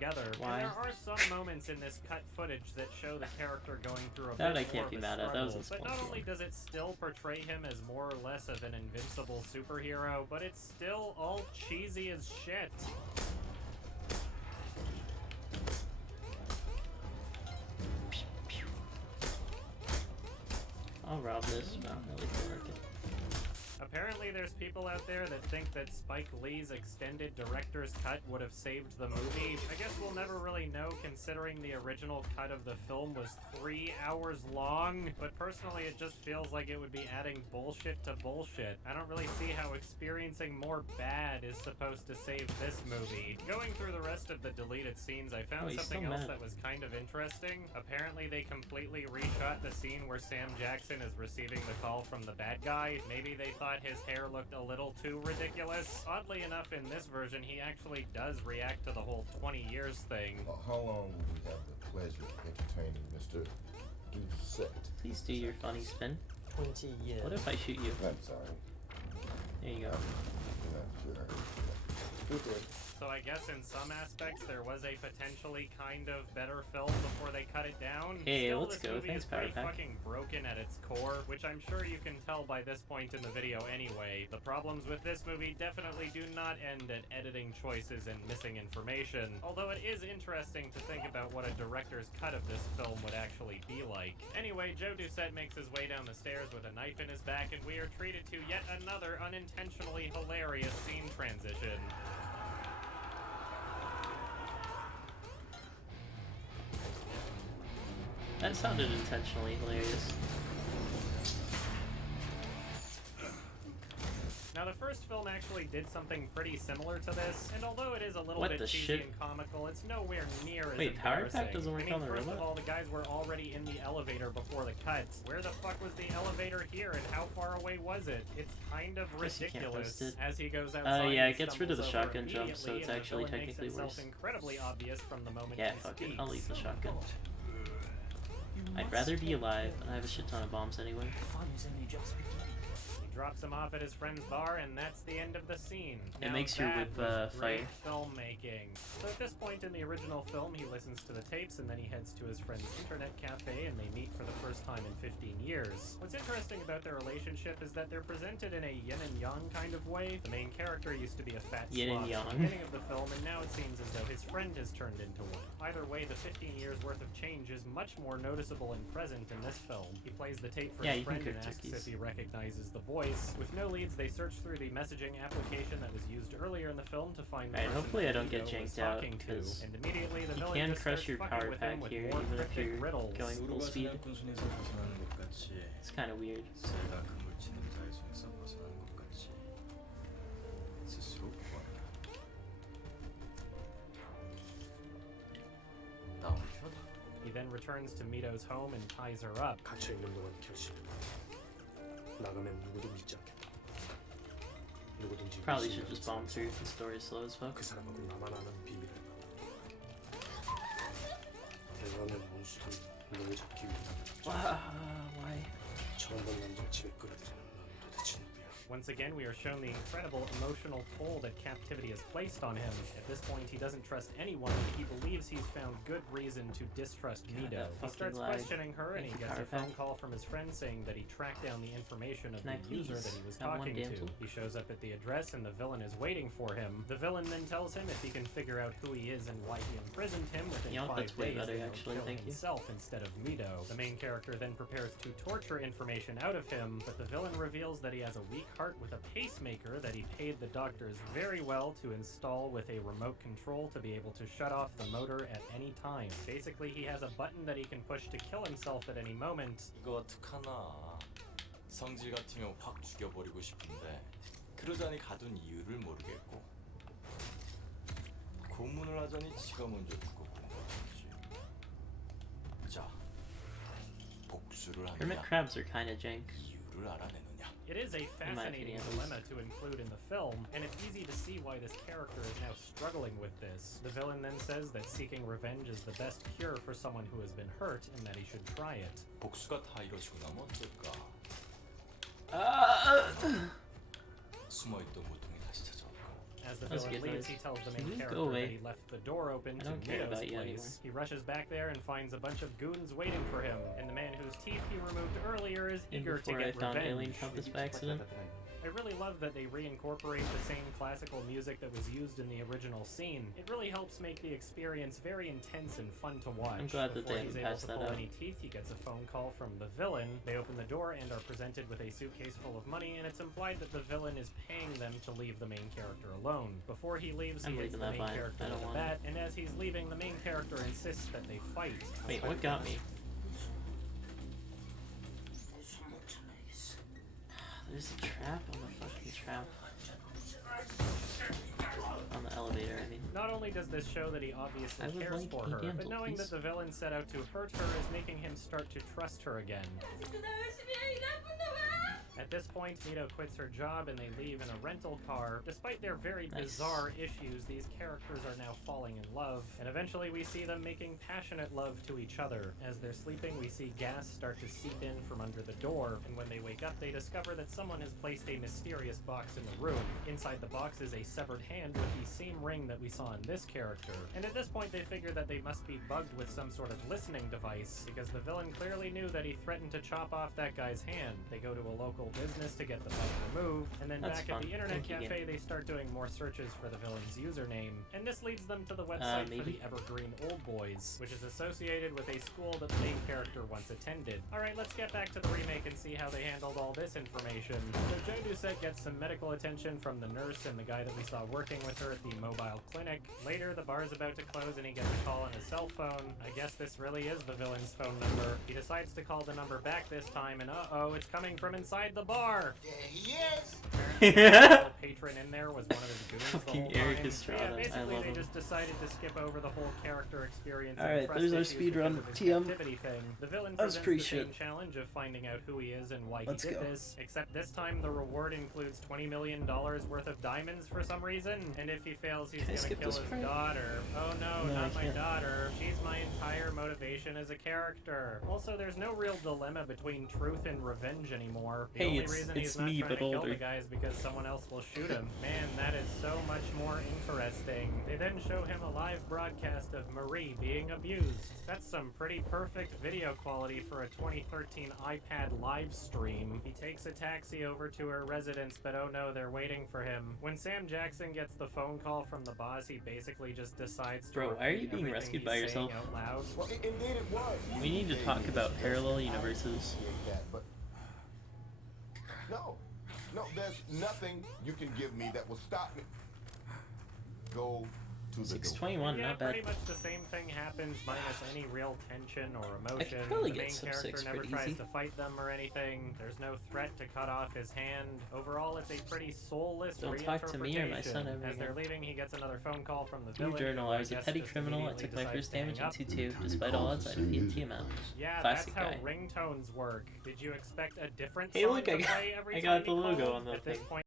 together. Why? And there are some moments in this cut footage that show the character going through a That bit I can't more be of a mad at. That was struggle. But not Spelunky. only does it still portray him as more or less of an invincible superhero, but it's still all cheesy as shit. I'll rob this. I don't really feel like it. Apparently there's people out there that think that Spike Lee's extended director's cut would have saved the movie. I guess we'll never really know, considering the original cut of the film was 3 hours long, but personally it just feels like it would be adding bullshit to bullshit. I don't really see how experiencing more bad is supposed to save this movie. Going through the rest of the deleted scenes, I found something else that was kind of interesting. Apparently they completely reshot the scene where Sam Jackson is receiving the call from the bad guy. Maybe they thought his hair looked a little too ridiculous. Oddly enough, in this version, he actually does react to the whole 20 years thing. How long will we have the pleasure of entertaining Mr. Doucette? Please do your funny spin. 20 years. What if I shoot you? I'm sorry. There you go. I'm not sure I heard you. You did. So I guess in some aspects there was a potentially kind of better film before they cut it down. Hey, Still, let's this go. movie Thanks, is pretty Power Pack. fucking broken at its core, which I'm sure you can tell by this point in the video anyway. The problems with this movie definitely do not end at editing choices and missing information, although it is interesting to think about what a director's cut of this film would actually be like. Anyway, Joe Doucette makes his way down the stairs with a knife in his back, and we are treated to yet another unintentionally hilarious scene transition. That sounded intentionally hilarious. Now, the first film actually did something pretty similar to this, and although it is a little What bit the cheesy shit? and comical, it's nowhere near as Wait, Power embarrassing. Pack doesn't work I mean, on the first robot? of all, the guys were already in the elevator before the cut. Where the fuck was the elevator here, and how far away was it? It's kind of Guess you can't ridiculous. post it. As he goes outside, Yeah, he it gets rid of the stumbles over shotgun jump, so immediately, it's and the actually villain makes technically himself worse. incredibly obvious from the moment Yeah, he fuck it. speaks. I'll leave the shotgun. I'd rather be alive, and I have a shit ton of bombs anyway. He drops him off at his friend's bar, and that's the end of the scene. It Now makes your that whip, was great fire. filmmaking. So at this point in the original film, he listens to the tapes, and then he heads to his friend's internet cafe, and they meet for the first time in 15 years. What's interesting about their relationship is that they're presented in a yin and yang kind of way. The main character used to be a fat Yin and slob at yang. the beginning of the film, and now it seems as though his friend has turned into one. Either way, the 15 years worth of change is much more noticeable and present in this film. He plays the tape for Yeah, his you can friend and cook asks turkeys. if he recognizes the voice. With no leads, they search through the messaging application that was used earlier in the film to find the Alright, person hopefully I don't get Ego was janked out, talking to. because And immediately the you villain can just crush starts your fucking power with him pack with here, more even if cryptic you're riddles. going full speed. It's kind of weird. He then returns to Mito's home and ties her up. 갇혀 있는 동안 결심했다. 나가면 누구도 믿지 않겠다. 누구든지 Probably 의심이 should just bomb through if the story is slow as fuck. 그 사람하고 나만 아는 비밀을 말한다. 대단한 원수들 널 잡기 위해 Why? 처음 본 남자 집에 끌어들이는 넌 도대체 누구야? Once again, we are shown the incredible emotional toll that captivity has placed on him. At this point, he doesn't trust anyone, and he believes he's found good reason to distrust God, Mito. that He fucking starts lag. questioning her, and he Thank you, gets a Power phone Pack. call from his friend saying that he tracked down the information of Can I the user please that he was have one talking to. damsel? He shows up at the address, and the villain is waiting for him. The villain then tells him if he can figure out who he is and why he imprisoned him within You know, 5 that's way days, better, then he'll actually, kill thank you. himself instead of Mito. The main character then prepares to torture information out of him, but the villain reveals that he has a weak heart with a pacemaker that he paid the doctors very well to install with a remote control to be able to shut off the motor at any time. Basically, he has a button that he can push to kill himself at any moment. 이거 어떡하나. 성질 같으면 확 죽여버리고 싶은데 그러자니 가둔 이유를 모르겠고 고문을 하자니 지가 먼저 죽었고 그렇지. 자, 복수를 Hermit 하느냐 crabs are kind of jank. 이유를 알아내느냐. It is a In my fascinating opinion, at dilemma to include in the film, and it's easy to see why this character is now struggling with this. The villain then says that seeking revenge is the best cure for someone who has been hurt, and that he should try it. 복수가 다 이러시고 나면 어떨까. 숨어있던 고통이 다시 찾아왔고 As the That was a villain good leaves, noise. he tells the Can main you go character away? that he left the door open I to don't care Nito's about you place. anymore. He rushes back there and finds a bunch of goons waiting for him, and the man whose teeth he removed earlier is And eager to before I get found revenge. Alien Compass by accident. I really love that they reincorporate the same classical music that was used in the original scene. It really helps make the experience very intense and fun to watch. I'm glad that Before they he's haven't able patched to that pull out. any teeth, he gets a phone call from the villain. They open the door and are presented with a suitcase full of money, and it's implied that the villain is paying them to leave the main character alone. Before he leaves, I'm he hits leaving the that main fine. character I don't with a want bat, and as he's leaving, the main character insists that they fight. Wait, what got me? There's a trap on the fucking trap. On the elevator, I mean. Not only does this show that he obviously I would cares like for a her, but damsel, knowing please. that the villain set out to hurt her is making him start to trust her again. At this point, Nito quits her job and they leave in a rental car. Despite their very Nice. bizarre issues, these characters are now falling in love, and eventually we see them making passionate love to each other. As they're sleeping, we see gas start to seep in from under the door, and when they wake up, they discover that someone has placed a mysterious box in the room. Inside the box is a severed hand with the same ring that we saw in this character. And at this point, they figure that they must be bugged with some sort of listening device, because the villain clearly knew that he threatened to chop off that guy's hand. They go to a local business to get the bug removed, and then That's back fun. at the internet Thank you, cafe, they start doing more searches for the villain's username. And this leads them to the website for maybe? the Evergreen Old Boys, which is associated with a school that the main character once attended. Alright, let's get back to the remake and see how they handled all this information. So Joe Doucette gets some medical attention from the nurse and the guy that we saw working with her at the mobile clinic. Later, the bar's about to close and he gets a call on his cell phone. I guess this really is the villain's phone number. He decides to call the number back this time, and uh-oh, it's coming from inside the bar! There he is. The patron in there was one of his goons the Fucking whole Eric time. Estrada. Yeah, I basically love they him. just decided to skip over the whole character experience. and Alright, trust there's our issues speed run. because of his TM. captivity thing. The villain That was presents pretty the same shit. challenge of finding out who he is and why Let's he did go. this. Except this time the reward includes $20 million worth of diamonds for some reason. And if he fails, he's Can I gonna skip kill this his part? daughter. Oh no, No, I not my can't. daughter. She's my entire motivation as a character. Also, there's no real dilemma between truth and revenge anymore. The Hey, only it's- reason it's he's not me, trying but to kill older. the guy is because someone else will shoot him. Man, that is so much more interesting. They then show him a live broadcast of Marie being abused. That's some pretty perfect video quality for a 2013 iPad live stream. He takes a taxi over to her residence, but oh no, they're waiting for him. When Sam Jackson gets the phone call from the boss, he basically just decides to Bro, why are you repeat being everything rescued he's by saying yourself? out loud. Well, indeed it was. We need to talk about parallel universes. But no, there's nothing you can give me that will stop me. Go to the door. 621, Yeah, not bad. pretty much the same thing happens, minus any real tension or emotion. probably The get main sub character 6 never pretty tries easy. to fight them or anything. There's no threat to cut off his hand. Overall, it's a pretty soulless Don't talk to me or my son ever As they're again. leaving, he gets another phone call from the Dear villain. Journal, who I was a guess petty just criminal. I immediately took my decides first to hang damage up. in 2-2. Despite all odds, I defeated Tiamat. Yeah, Classic that's how guy. ringtones work. Did you expect a different Hey, song look, to I got- play every I time got the he logo called? on the At this thing. point,